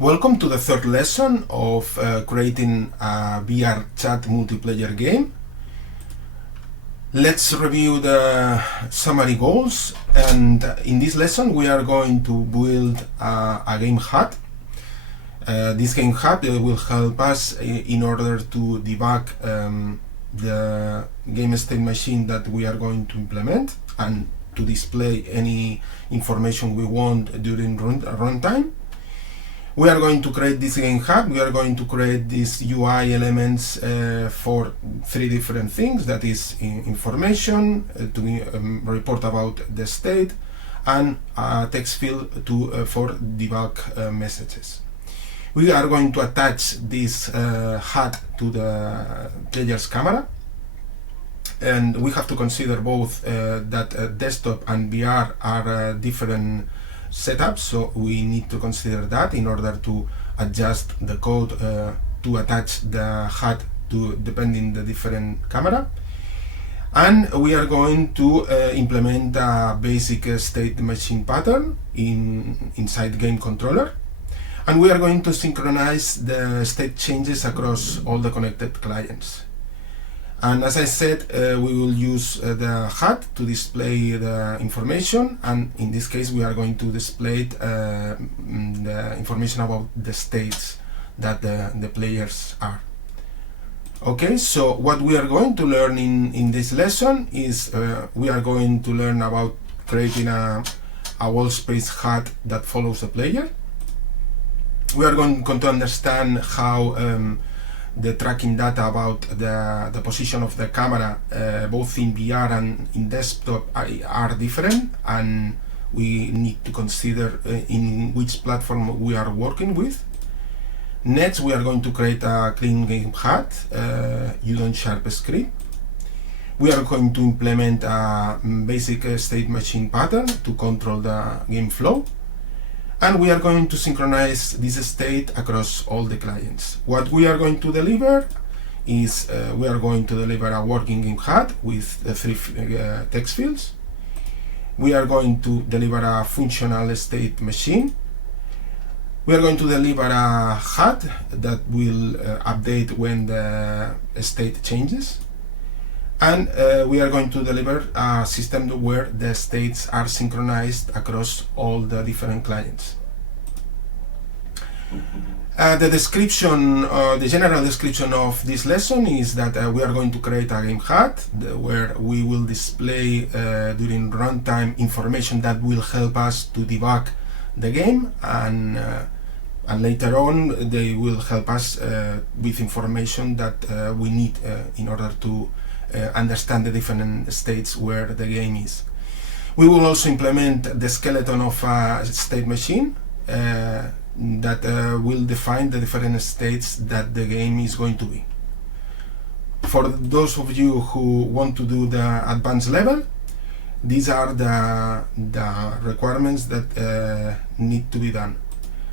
Welcome to the third lesson of creating a VRChat multiplayer game. Let's review the summary goals, and in this lesson we are going to build a game HUD. This game HUD will help us in order to debug the game state machine that we are going to implement and to display any information we want during runtime. We are going to create this game HUD. We are going to create these UI elements for three different things, that is information to report about the state, and a text field for debug messages. We are going to attach this HUD to the player's camera, and we have to consider both that desktop and VR are different setups, so we need to consider that in order to adjust the code to attach the HUD to depending the different camera. And we are going to implement a basic state machine pattern inside game controller, and we are going to synchronize the state changes across all the connected clients. And as I said, we will use the HUD to display the information, and in this case we are going to display the information about the states that the players are. Okay, so what we are going to learn in this lesson is we are going to learn about creating a wall space HUD that follows the player. We are going to understand how the tracking data about the position of the camera both in VR and in desktop are different, and we need to consider in which platform we are working with. Next, we are going to create a clean game HUD using Sharp script. We are going to implement a basic state machine pattern to control the game flow. And we are going to synchronize this state across all the clients. What we are going to deliver is we are going to deliver a working game HUD with three text fields. We are going to deliver a functional state machine. We are going to deliver a HUD that will update when the state changes. And we are going to deliver a system where the states are synchronized across all the different clients. The description, the general description of this lesson is that we are going to create a game HUD where we will display during runtime information that will help us to debug the game, and later on they will help us with information that we need in order to understand the different states where the game is. We will also implement the skeleton of a state machine that will define the different states that the game is going to be. For those of you who want to do the advanced level, these are the requirements that need to be done.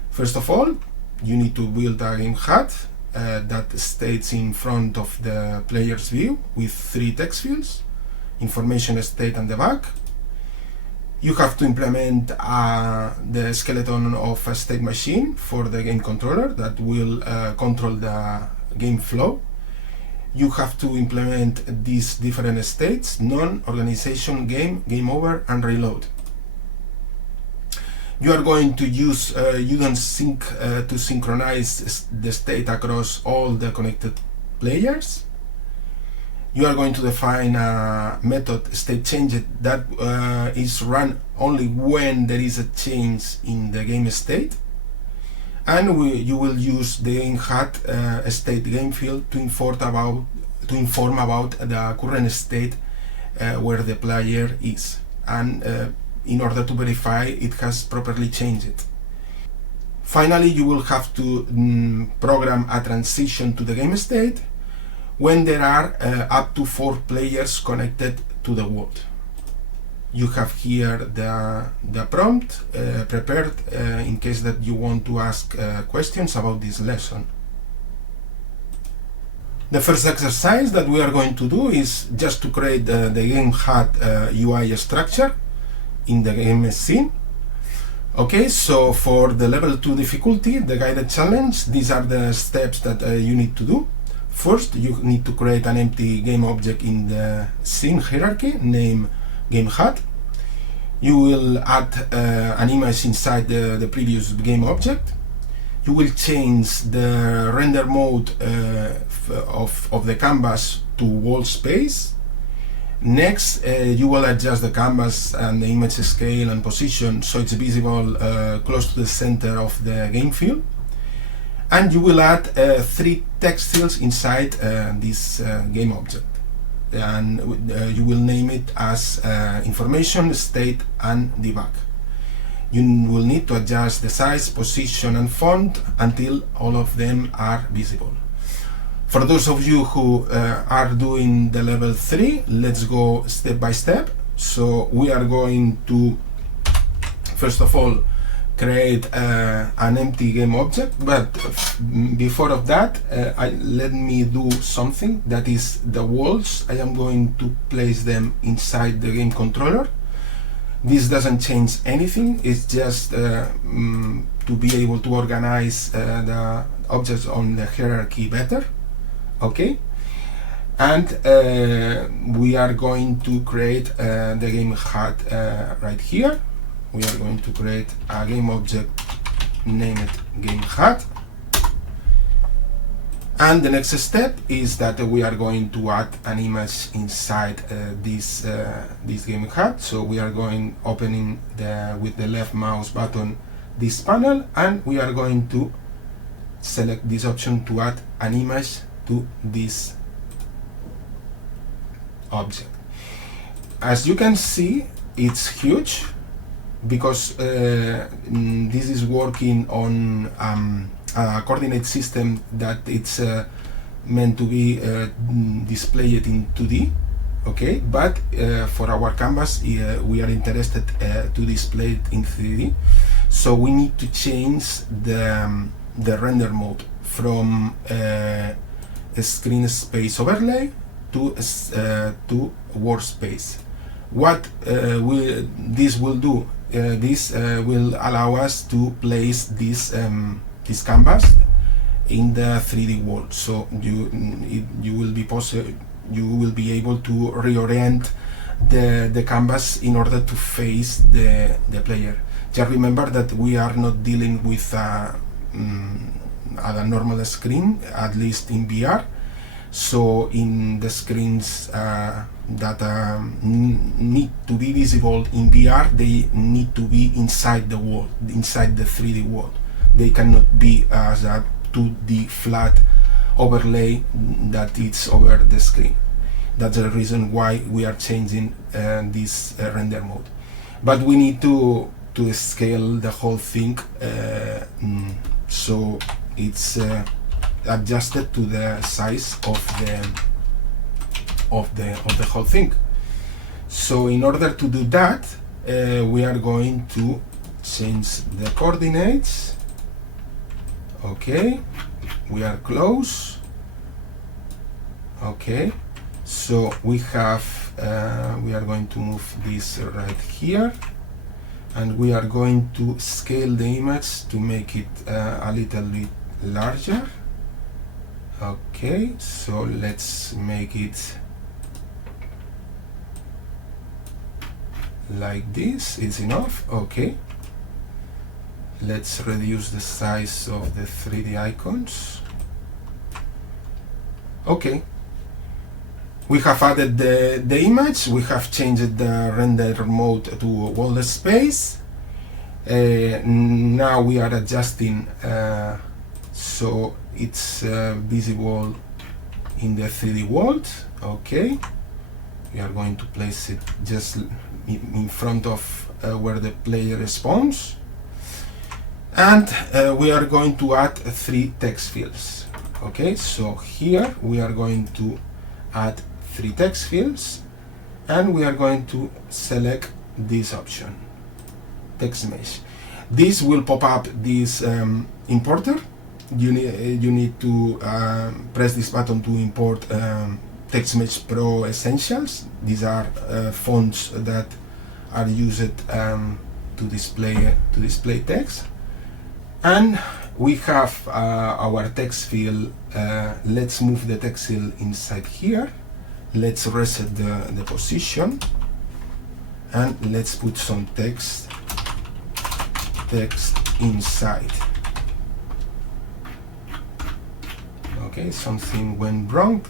First of all, you need to build a game HUD that stays in front of the player's view with three text fields: information, state, and debug. You have to implement the skeleton of a state machine for the game controller that will control the game flow. You have to implement these different states: none, organization, game over, and reload. You are going to use UDON-sync to synchronize the state across all the connected players. You are going to define a method state change that is run only when there is a change in the game state. And you will use the game HUD state game field to inform about the current state where the player is, and in order to verify it has properly changed. Finally, you will have to program a transition to the game state when there are up to 4 players connected to the world. You have here the prompt prepared in case that you want to ask questions about this lesson. The first exercise that we are going to do is just to create the game HUD UI structure in the game scene. Okay, so for the level 2 difficulty, the guided challenge, these are the steps that you need to do. First, you need to create an empty game object in the scene hierarchy named game HUD. You will add an image inside the previous game object. You will change the render mode of the canvas to wall space. Next, you will adjust the canvas and the image scale and position so it's visible close to the center of the game field. And you will add 3 text fields inside this game object. And you will name it as information, state, and debug. You will need to adjust the size, position, and font until all of them are visible. For those of you who are doing the level 3, let's go step by step. So we are going to, first of all, create an empty game object, but before of that, let me do something, that is the walls. I am going to place them inside the game controller. This doesn't change anything, it's just to be able to organize the objects on the hierarchy better. Okay, and we are going to create the game HUD right here. We are going to create a game object, name it game HUD. And the next step is that we are going to add an image inside this game HUD. So we are opening with the left mouse button this panel, and we are going to select this option to add an image to this object. As you can see, it's huge because this is working on a coordinate system that it's meant to be displayed in 2D. Okay, but for our canvas we are interested to display it in 3D, so we need to change the render mode from a screen space overlay to workspace. What this will do, this will allow us to place this canvas in the 3D world. So you will be able to reorient the canvas in order to face the player. Just remember that we are not dealing with a normal screen, at least in VR. So in the screens that need to be visible in VR, they need to be inside the world, inside the 3D world. They cannot be as a 2D flat overlay that is over the screen. That's the reason why we are changing this render mode. But we need to scale the whole thing so it's adjusted to the size of the whole thing. So in order to do that, we are going to change the coordinates. Okay, we are close. Okay, so we have we are going to move this right here, and we are going to scale the image to make it a little bit larger. Okay, so let's make it like this. It's enough. Okay, let's reduce the size of the 3D icons. Okay, we have added the image, we have changed the render mode to wall space. Now we are adjusting so it's visible in the 3D world. Okay, we are going to place it just in front of where the player spawns, and we are going to add 3 text fields. Okay, so here we are going to add 3 text fields, and we are going to select this option, text mesh. This will pop up this importer. You need to press this button to import TextMesh Pro Essentials. These are fonts that are used to display text. And we have our text field. Let's move the text field inside here. Let's reset the position, and let's put some text inside. Okay, something went wrong.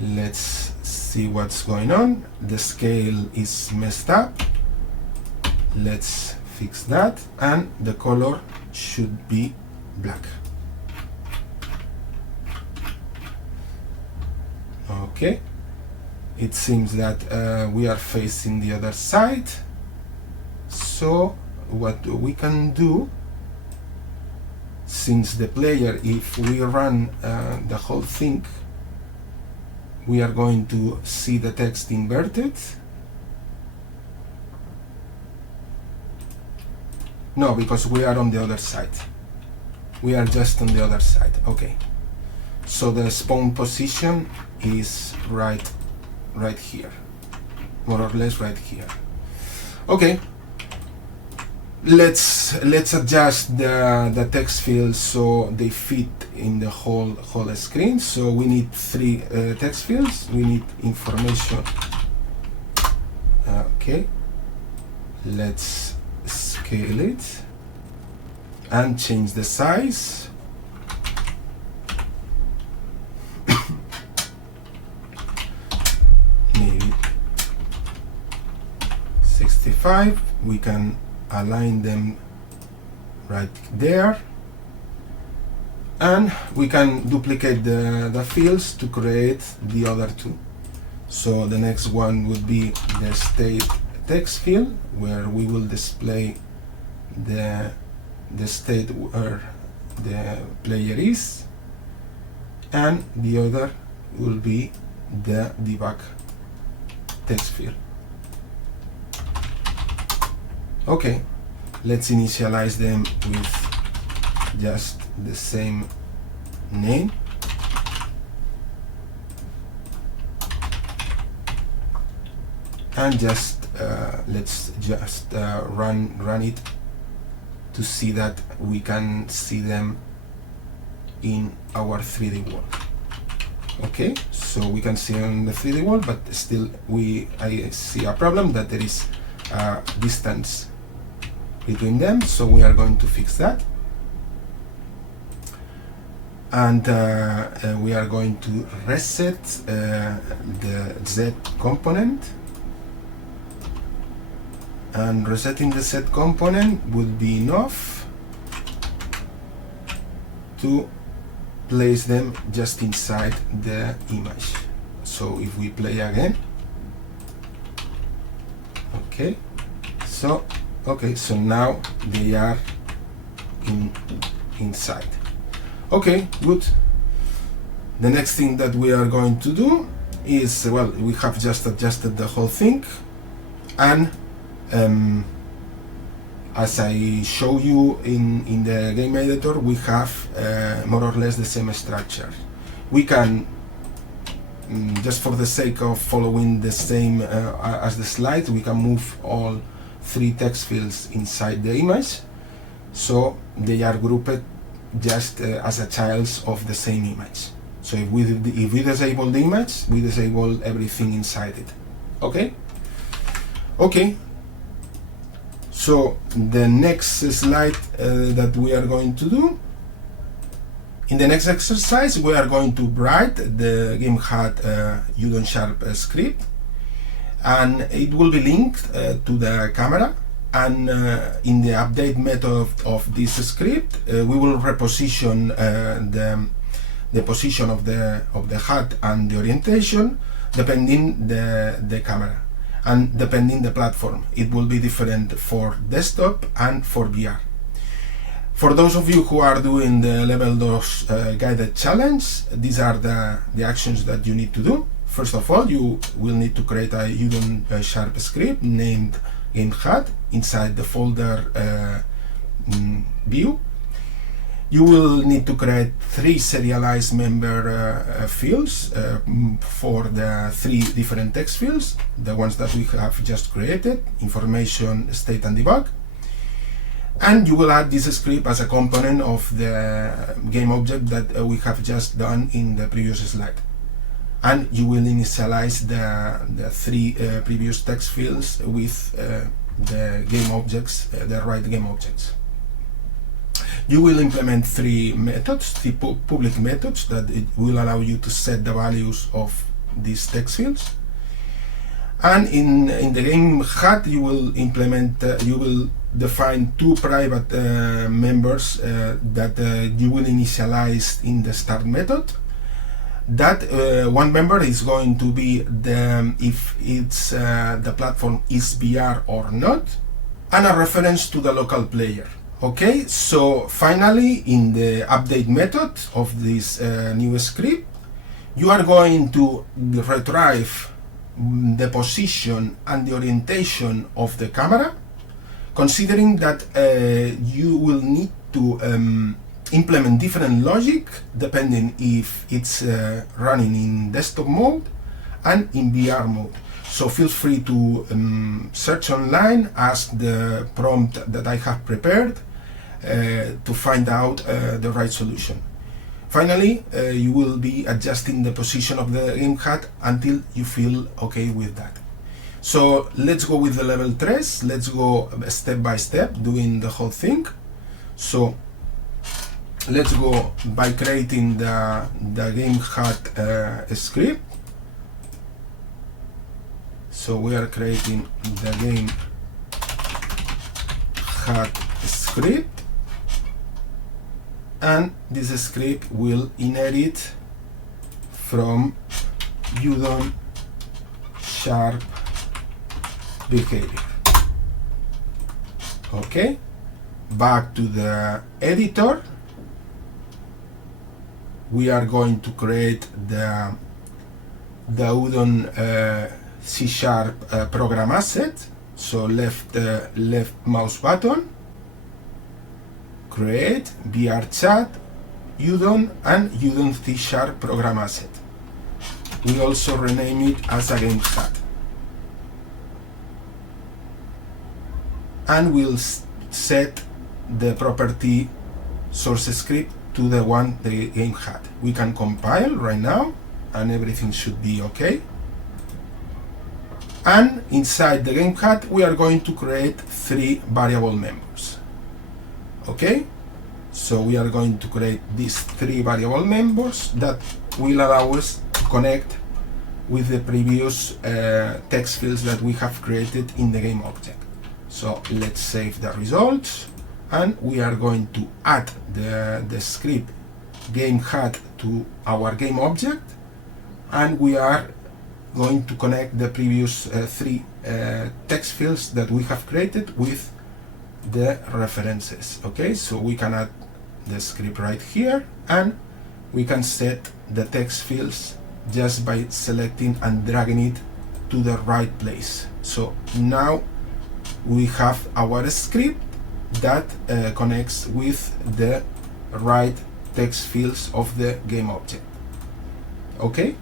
Let's see what's going on. The scale is messed up. Let's fix that, and the color should be black. Okay, it seems that we are facing the other side. So what we can do, since the player, if we run the whole thing, we are going to see the text inverted. No, because we are on the other side. We are just on the other side. Okay. So the spawn position is right here, more or less right here. Okay. Let's adjust the text fields so they fit in the whole screen. So we need 3 text fields. We need information. Okay. Let's scale it and change the size. Maybe 65. We can align them right there, and we can duplicate the fields to create the other 2. So the next one would be the state text field, where we will display the state where the player is, and the other will be the debug text field. Okay, let's initialize them with just the same name. And just let's just run it to see that we can see them in our 3D world. Okay, so we can see on the 3D world, but still I see a problem that there is a distance between them, so we are going to fix that. And we are going to reset the Z component. And resetting the Z component would be enough to place them just inside the image. So if we play again, okay, so now they are inside. Okay, good. The next thing that we are going to do is, well, we have just adjusted the whole thing, and as I show you in the game editor, we have more or less the same structure. We can, just for the sake of following the same as the slide, we can move all 3 text fields inside the image, so they are grouped just as a child of the same image. So if we disable the image, we disable everything inside it. Okay? Okay. So the next slide that we are going to do, in the next exercise, we are going to write the game HUD Unity Sharp script, and it will be linked to the camera. And in the update method of this script, we will reposition the position of the HUD and the orientation depending the camera. And depending the platform, it will be different for desktop and for VR. For those of you who are doing the level 2 guided challenge, these are the actions that you need to do. First of all, you will need to create a Unity Sharp script named Game HUD inside the folder view. You will need to create 3 serialized member fields for the 3 different text fields, the ones that we have just created: information, state, and debug. And you will add this script as a component of the game object that we have just done in the previous slide. And you will initialize the 3 previous text fields with the game objects, the right game objects. You will implement 3 methods, 3 public methods that it will allow you to set the values of these text fields. And in the game HUD, you will implement, you will define 2 private members that you will initialize in the start method. That one member is going to be if it's the platform is VR or not, and a reference to the local player. Okay, so finally, in the update method of this new script, you are going to retrieve the position and the orientation of the camera, considering that you will need to implement different logic depending if it's running in desktop mode and in VR mode. So feel free to search online, ask the prompt that I have prepared to find out the right solution. Finally, you will be adjusting the position of the game HUD until you feel okay with that. So let's go with the level 3. Let's go step by step doing the whole thing. So let's go by creating the game HUD script. So we are creating the game HUD script, and this script will inherit from UDON sharp behavior. Okay, back to the editor. We are going to create the UDON C# program asset. So left mouse button, create VRChat, UDON, and UDON C# program asset. We also rename it as a game HUD. And we'll set the property source script to the one the game HUD. We can compile right now, and everything should be okay. And inside the game HUD, we are going to create 3 variable members. Okay, so we are going to create these 3 variable members that will allow us to connect with the previous text fields that we have created in the game object. So let's save the results, and we are going to add the script game HUD to our game object, and we are going to connect the previous 3 text fields that we have created with the references. Okay, so we can add the script right here, and we can set the text fields just by selecting and dragging it to the right place. So now we have our script that connects with the right text fields of the game object. Okay,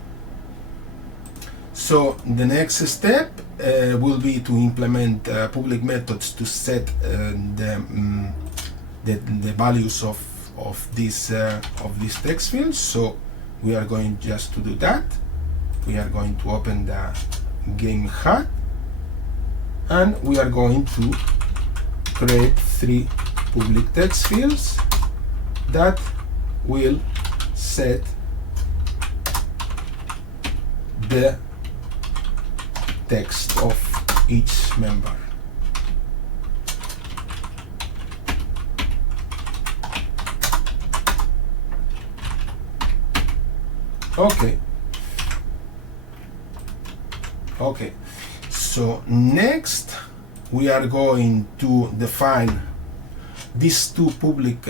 so the next step will be to implement public methods to set the values of these text fields. So we are going just to do that. We are going to open the game HUD, and we are going to create 3 public text fields that will set the text of each member. Okay. Okay. So next we are going to define these 2 public,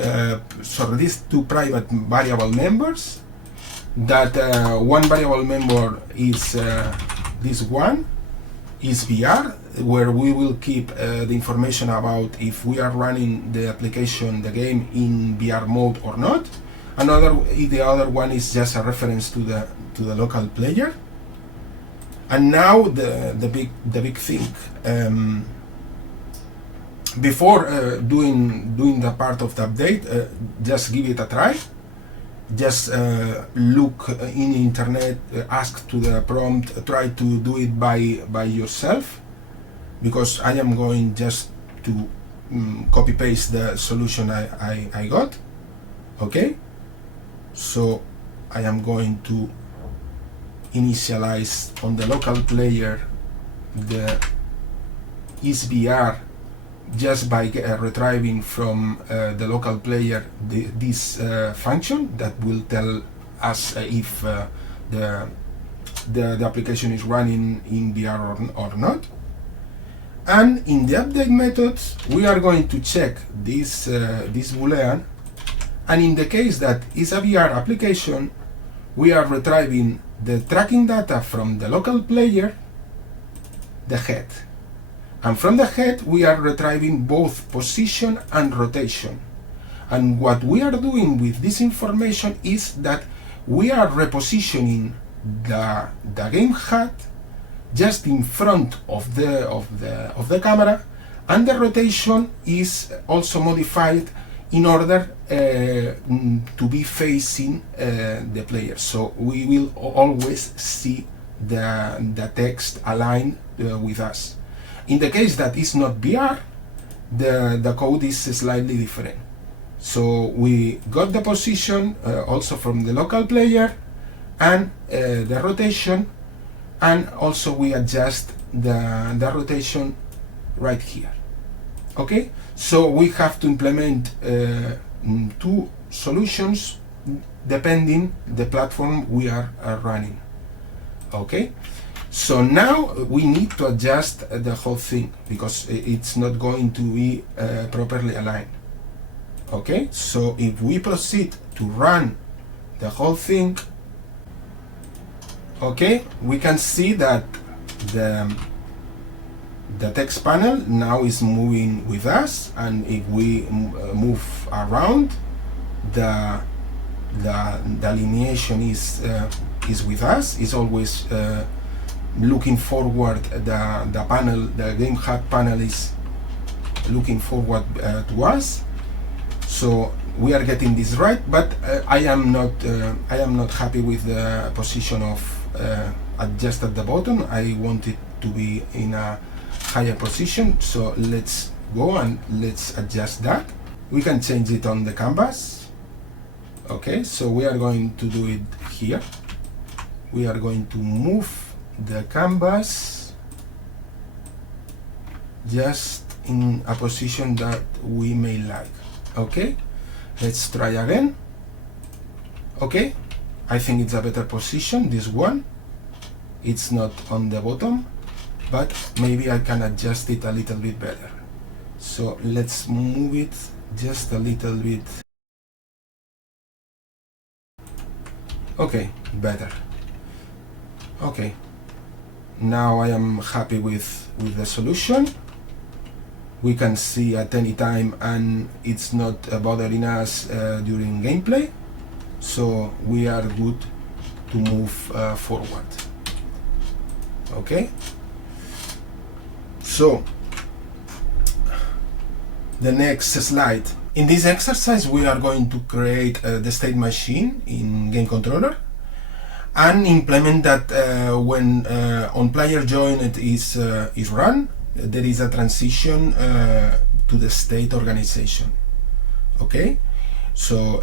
these 2 private variable members. That one variable member is this one is VR. where we will keep the information about if we are running the application, the game in VR mode or not. The other one is just a reference to the local player. And now the big thing. Before doing the part of the update, just give it a try. Just look in the internet, ask to the prompt, try to do it by yourself, because I am going just to copy paste the solution I got. Okay, so I am going to initialize on the local player the isVR just by retrieving from the local player this function that will tell us if the application is running in VR or not. And in the update methods, we are going to check this boolean, and in the case that is a VR application, we are retrieving the tracking data from the local player, the head. And from the head, we are retrieving both position and rotation. And what we are doing with this information is that we are repositioning the game HUD just in front of the camera, and the rotation is also modified in order to be facing the player. So we will always see the text aligned with us. In the case that is not VR, the code is slightly different. So we got the position also from the local player, and the rotation, and also we adjust the rotation right here. Okay, so we have to implement two solutions depending the platform we are running. Okay, so now we need to adjust the whole thing because it's not going to be properly aligned. Okay, so if we proceed to run the whole thing, okay, we can see that the text panel now is moving with us, and if we move around, the alineation is with us. Is always looking forward. The panel, the game HUD panel, is looking forward to us. So we are getting this right, but I am not happy with the position of just at the bottom. I want it to be in a higher position. So let's go and let's adjust that. We can change it on the canvas. Okay, so we are going to do it here. We are going to move the canvas just in a position that we may like. Okay, let's try again. Okay, I think it's a better position, this one. It's not on the bottom, but maybe I can adjust it a little bit better. So let's move it just a little bit. Okay, better. Okay, now I am happy with the solution. We can see at any time, and it's not bothering us during gameplay. So we are good to move forward. Okay, so the next slide. In this exercise, we are going to create the state machine in game controller and implement that when on player join it is run, there is a transition to the state organization. Okay, so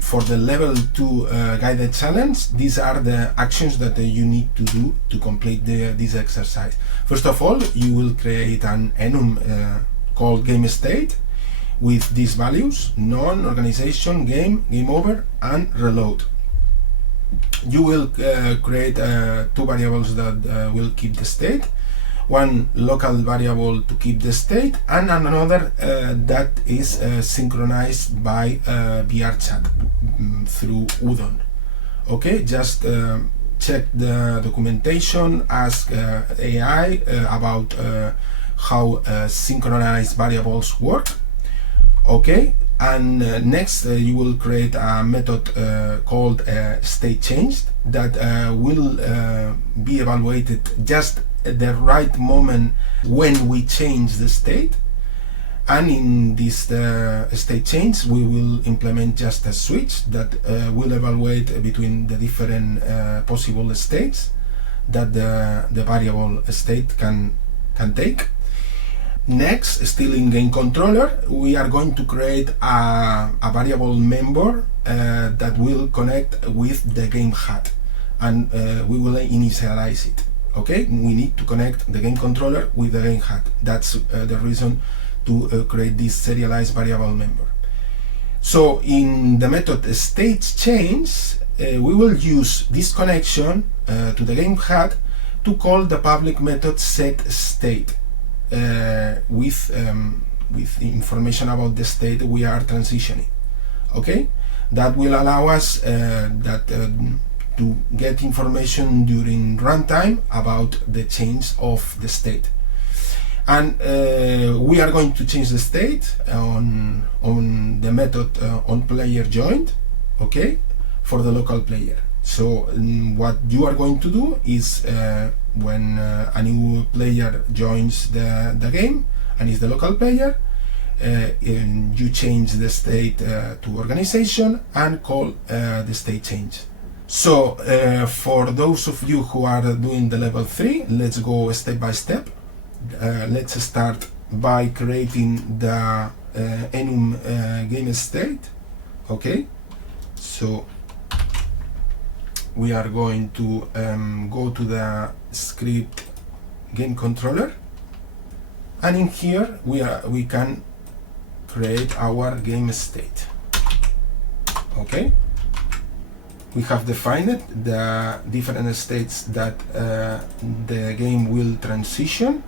for the level 2 guided challenge, these are the actions that you need to do to complete this exercise. First of all, you will create an enum called game state with these values: none, organization, game over, and reload. You will create two variables that will keep the state, one local variable to keep the state, and another that is synchronized by VRChat through UDON. Okay, just check the documentation, ask AI about how synchronized variables work. Okay, and next you will create a method called state change that will be evaluated just at the right moment when we change the state. And in this state change, we will implement just a switch that will evaluate between the different possible states that the variable state can take. Next, still in game controller, we are going to create a variable member that will connect with the game HUD, and we will initialize it. Okay, we need to connect the game controller with the game HUD. That's the reason to create this serialized variable member. So in the method state change, we will use this connection to the game HUD to call the public method setState with information about the state we are transitioning. Okay, that will allow us to get information during runtime about the change of the state. And we are going to change the state on the method onPlayerJoined, okay, for the local player. So what you are going to do is when a new player joins the game and is the local player, you change the state to organization and call the state change. So for those of you who are doing the level 3, let's go step by step. Let's start by creating the enum game state. Okay, so we are going to go to the script game controller, and in here we can create our game state. Okay, we have defined the different states that the game will transition.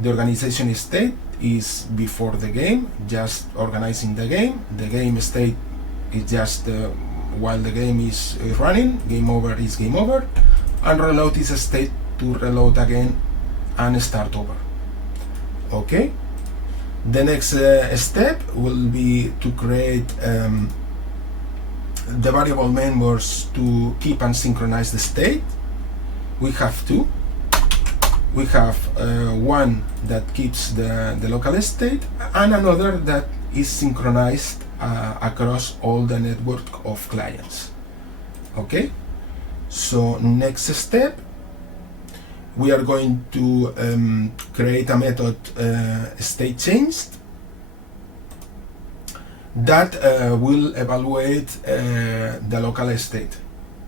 The organization state is before the game, just organizing the game. The game state is just while the game is running. Game over is game over, and reload is a state to reload again and start over. Okay, the next step will be to create the variable members to keep and synchronize the state. We have two. We have one that keeps the local state and another that is synchronized across all the network of clients. Okay, so next step, we are going to create a method state changed that will evaluate the local state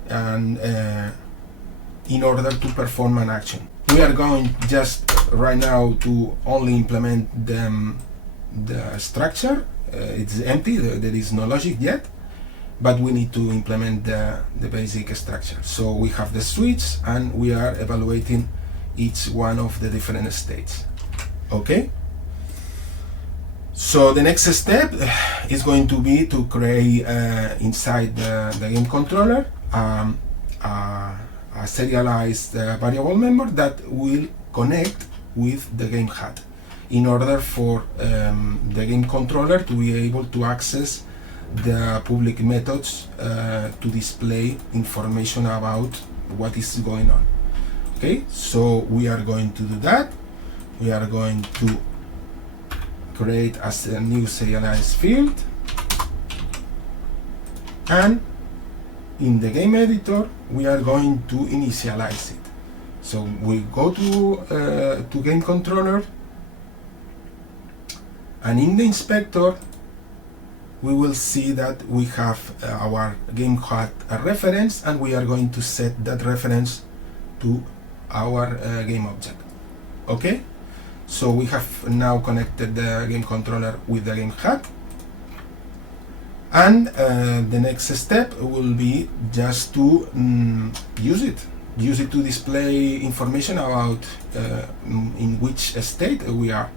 and in order to perform an action. We are going just right now to only implement the structure. It's empty, there is no logic yet, but we need to implement the basic structure. So we have the switch and we are evaluating each one of the different states. Okay, so the next step is going to be to create inside the game controller a serialized variable member that will connect with the game HUD in order for the game controller to be able to access the public methods to display information about what is going on. Okay, so we are going to do that. We are going to create as a new serialized field, and in the game editor we are going to initialize it. So we go to game controller, and in the inspector we will see that we have our game HUD reference, and we are going to set that reference to our game object. Okay, so we have now connected the game controller with the game HUD, and the next step will be just to use it to display information about in which state we are.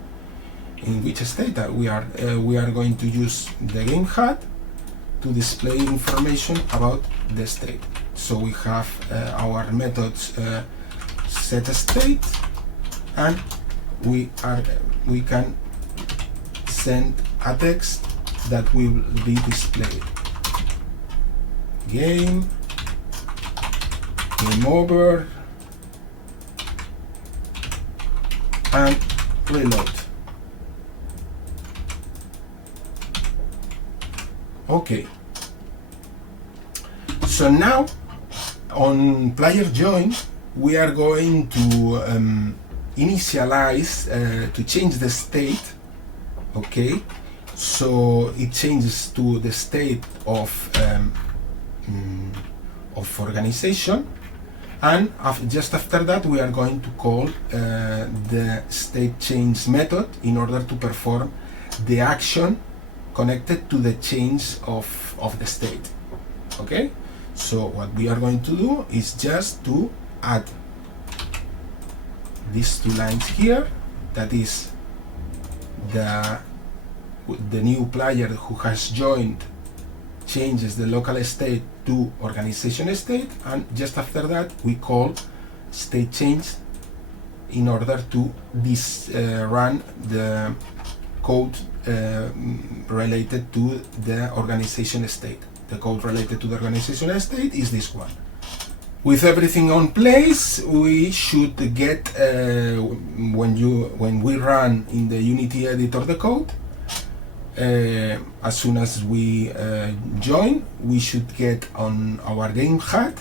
We are going to use the game HUD to display information about the state. So we have our methods set state, and we can send a text that will be displayed. Game over, and reload. Okay. So now on player join, we are going to initialize to change the state. Okay, so it changes to the state of organization, and just after that we are going to call the state change method in order to perform the action connected to the change of the state. Okay, so what we are going to do is just to add these two lines here, that is the new player who has joined changes the local state to organization state, and just after that we call state change in order to run the code related to the organization state. The code related to the organization state is this one. With everything on place, we should get when we run in the Unity editor the code, as soon as we join, we should get on our game HUD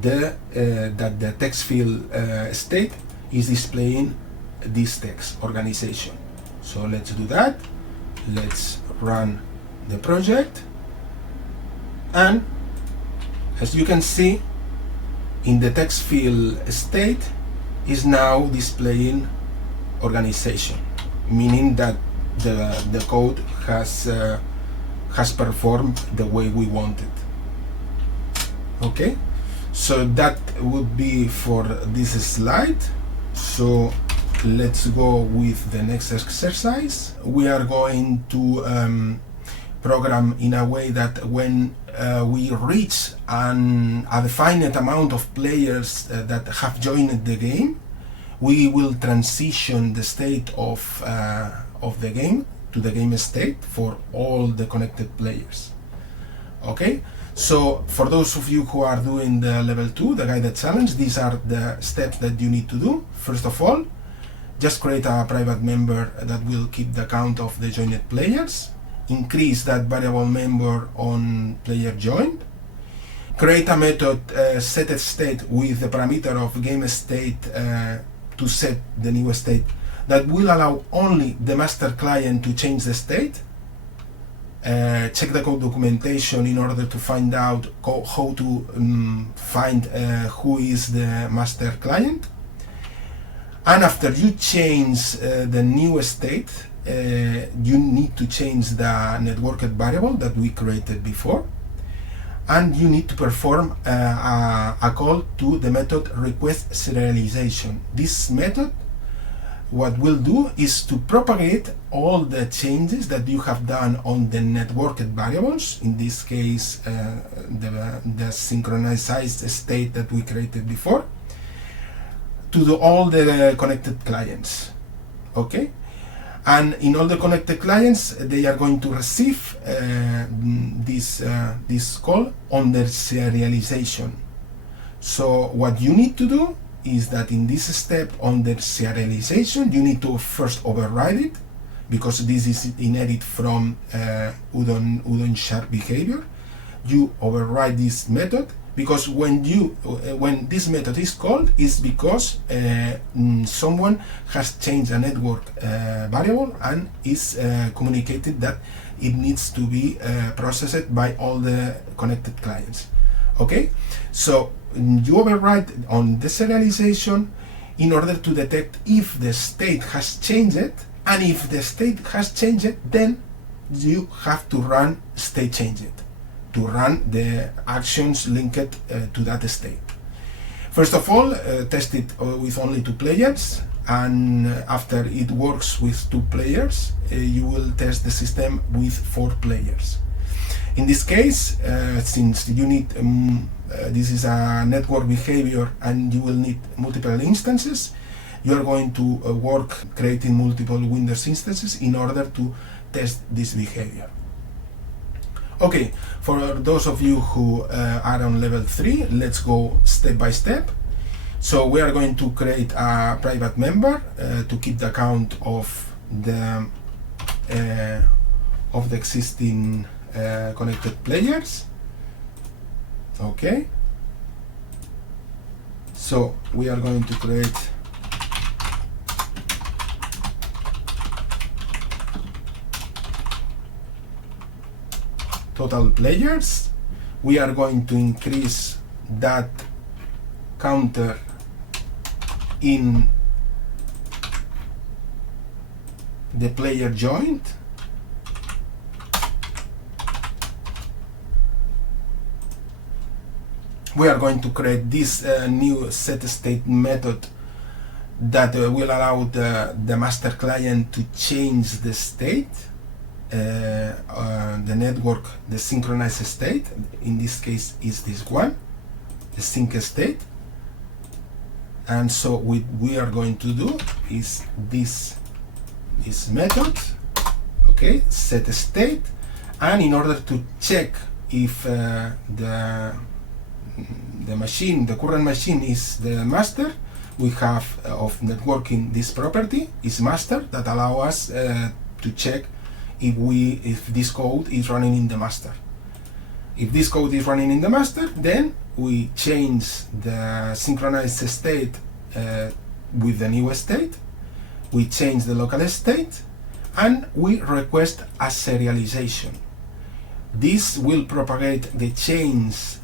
that the text field state is displaying this text, organization. So let's do that. Let's run the project, and as you can see, in the text field state is now displaying organization, meaning that the code has performed the way we wanted. Okay, so that would be for this slide. So let's go with the next exercise. We are going to program in a way that when we reach a defined amount of players that have joined the game, we will transition the state of the game to the game state for all the connected players. Okay, so for those of you who are doing the level 2, the guided challenge, these are the steps that you need to do. First of all, just create a private member that will keep the count of the joined players. Increase that variable member on player joined. Create a method set state with the parameter of game state to set the new state that will allow only the master client to change the state. Check the code documentation in order to find out how to find who is the master client. And after you change the new state, you need to change the networked variable that we created before, and you need to perform a call to the method request serialization. This method, what we'll do is to propagate all the changes that you have done on the networked variables, in this case the synchronized state that we created before, to all the connected clients. Okay, and in all the connected clients, they are going to receive this call on their serialization. So what you need to do is that in this step on the serialization, you need to first override it, because this is inherited from Udon shared behavior. You override this method, because when this method is called, is because someone has changed a network variable and is communicated that it needs to be processed by all the connected clients. Okay, so you override on the serialization in order to detect if the state has changed, and if the state has changed, then you have to run state change it, to run the actions linked to that state. First of all, test it with only 2 players, and after it works with 2 players, you will test the system with 4 players. In this case, since you need this is a network behavior and you will need multiple instances, you are going to work creating multiple Windows instances in order to test this behavior. Okay, for those of you who are on level 3, let's go step by step. So we are going to create a private member to keep the count of the existing connected players. Okay, so we are going to create total players. We are going to increase that counter in the player joined. We are going to create this new set state method that will allow the master client to change the state, the network, the synchronize state. In this case is this one, the sync state. And so what we are going to do is this method, okay, set state, and in order to check if the current machine is the master, we have of networking this property is master that allow us to check if this code is running in the master. If this code is running in the master, then we change the synchronized state with the new state, we change the local state, and we request a serialization. This will propagate the change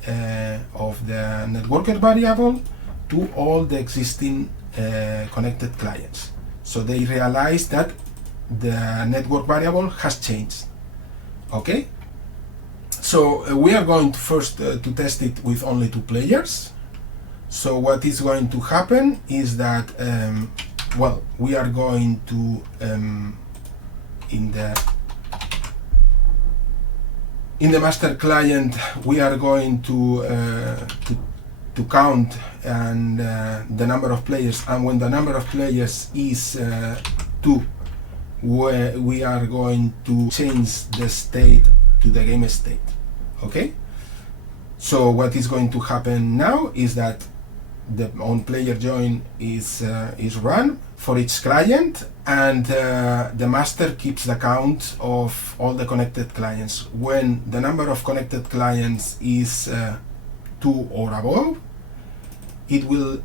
of the networker variable to all the existing connected clients. So they realize that the network variable has changed. Okay? So we are going to first to test it with only 2 players. So what is going to happen is that, well, we are going to, in the master client, we are going to count and the number of players, and when the number of players is 2, we are going to change the state to the game state. Okay? So what is going to happen now is that the on-player join is run for each client, and the master keeps the count of all the connected clients. When the number of connected clients is 2 or above, it will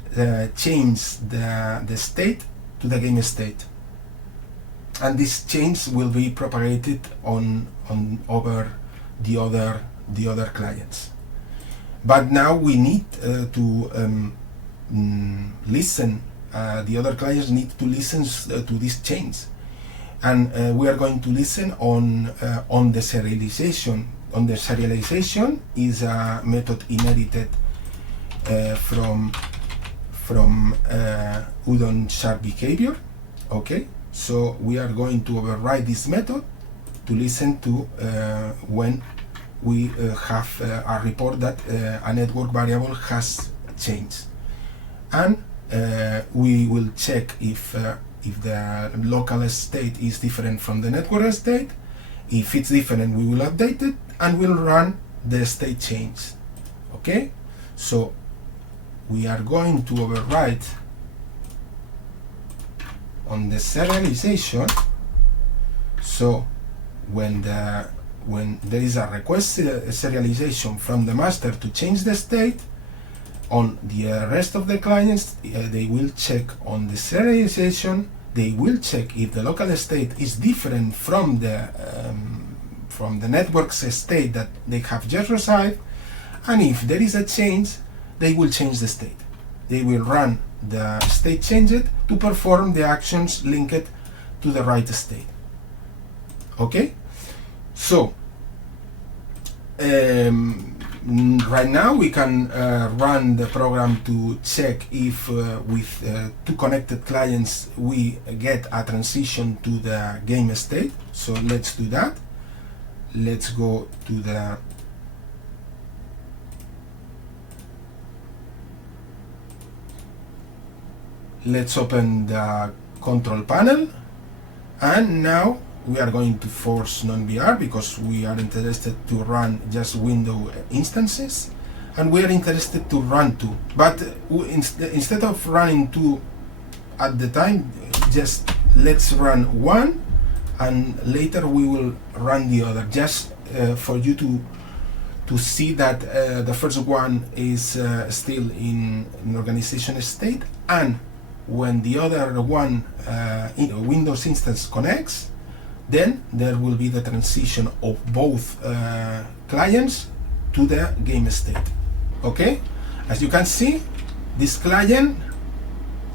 change the state to the game state, and this change will be propagated on over the other clients. But now we need to listen. The other clients need to listen to this change, and we are going to listen on the serialization. On the serialization is a method inherited from HUD on sharp behavior. Okay, so we are going to override this method to listen to when we have a report that a network variable has changed, and we will check if the local state is different from the network state. If it's different, we will update it and we'll run the state change. Okay, so we are going to override on the serialization. So when there is a request serialization from the master to change the state, on the rest of the clients, they will check on the serialization. They will check if the local state is different from the network's state that they have just received, and if there is a change, they will change the state. They will run the state changed to perform the actions linked to the right state. Okay, so right now we can run the program to check if with 2 connected clients we get a transition to the game state. So let's do that. let's go to the let's open the control panel, and now we are going to force non-VR because we are interested to run just window instances, and we are interested to run two, but instead of running two at the time, just let's run one and later we will run the other, just for you to see that the first one is still in organization state, and when the other one Windows instance connects, then there will be the transition of both clients to the game state. Okay, as you can see, this client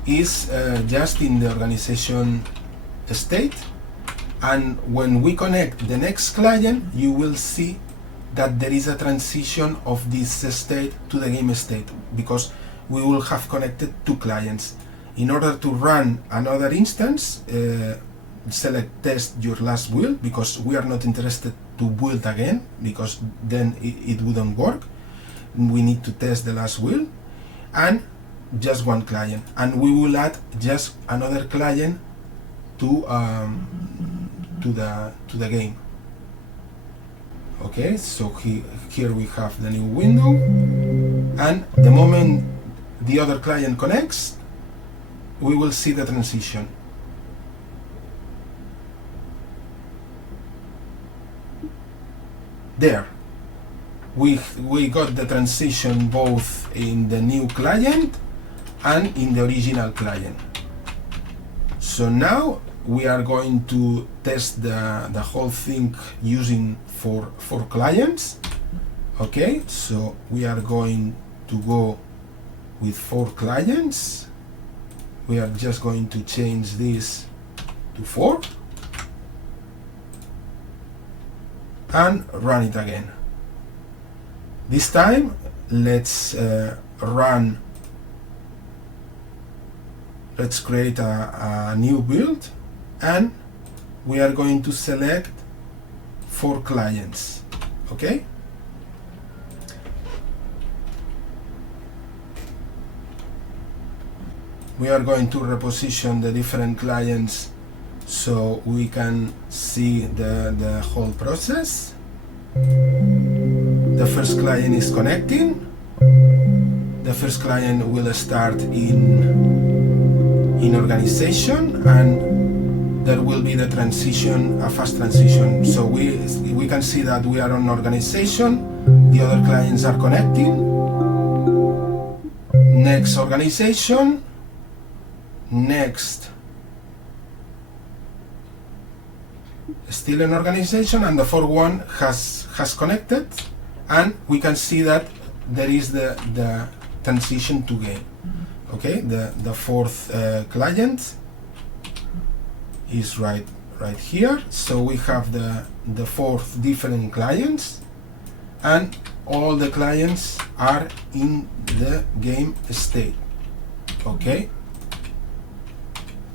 is just in the organization state, and when we connect the next client, you will see that there is a transition of this state to the game state, because we will have connected two clients. In order to run another instance, select test your last build, because we are not interested to build again, because then it wouldn't work. We need to test the last build, and just one client, and we will add just another client to the game. Okay, so here we have the new window, and the moment the other client connects, we will see the transition. There, we got the transition both in the new client and in the original client. So now we are going to test the whole thing using four clients. Okay, so we are going to go with 4 clients. We are just going to change this to 4 and run it again. This time let's create a new build, and we are going to select 4 clients. Okay, we are going to reposition the different clients so we can see the whole process. The first client is connecting. The first client will start in organization, and there will be the transition, a fast transition. So we can see that we are on organization, the other clients are connecting. Next organization, next still in organization, and the fourth one has connected, and we can see that there is the transition to game. Okay, the fourth client is right here. So we have the 4 different clients, and all the clients are in the game state. Okay,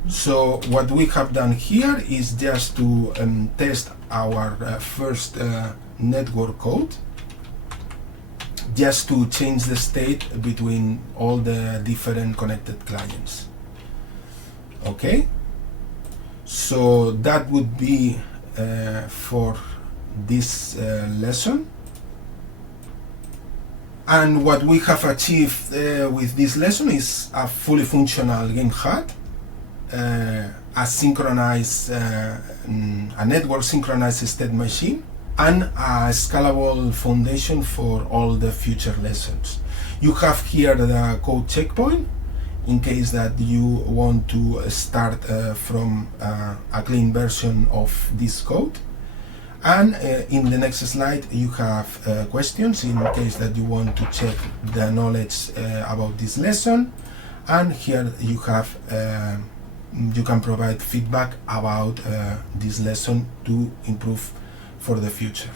so what we have done here is just to test our first network code, just to change the state between all the different connected clients. Okay, so that would be for this lesson. And what we have achieved with this lesson is a fully functional game HUD, a synchronized, a network synchronized state machine, and a scalable foundation for all the future lessons. You have here the code checkpoint in case that you want to start from a clean version of this code. And in the next slide you have questions in case that you want to check the knowledge about this lesson. And here you have you can provide feedback about this lesson to improve for the future.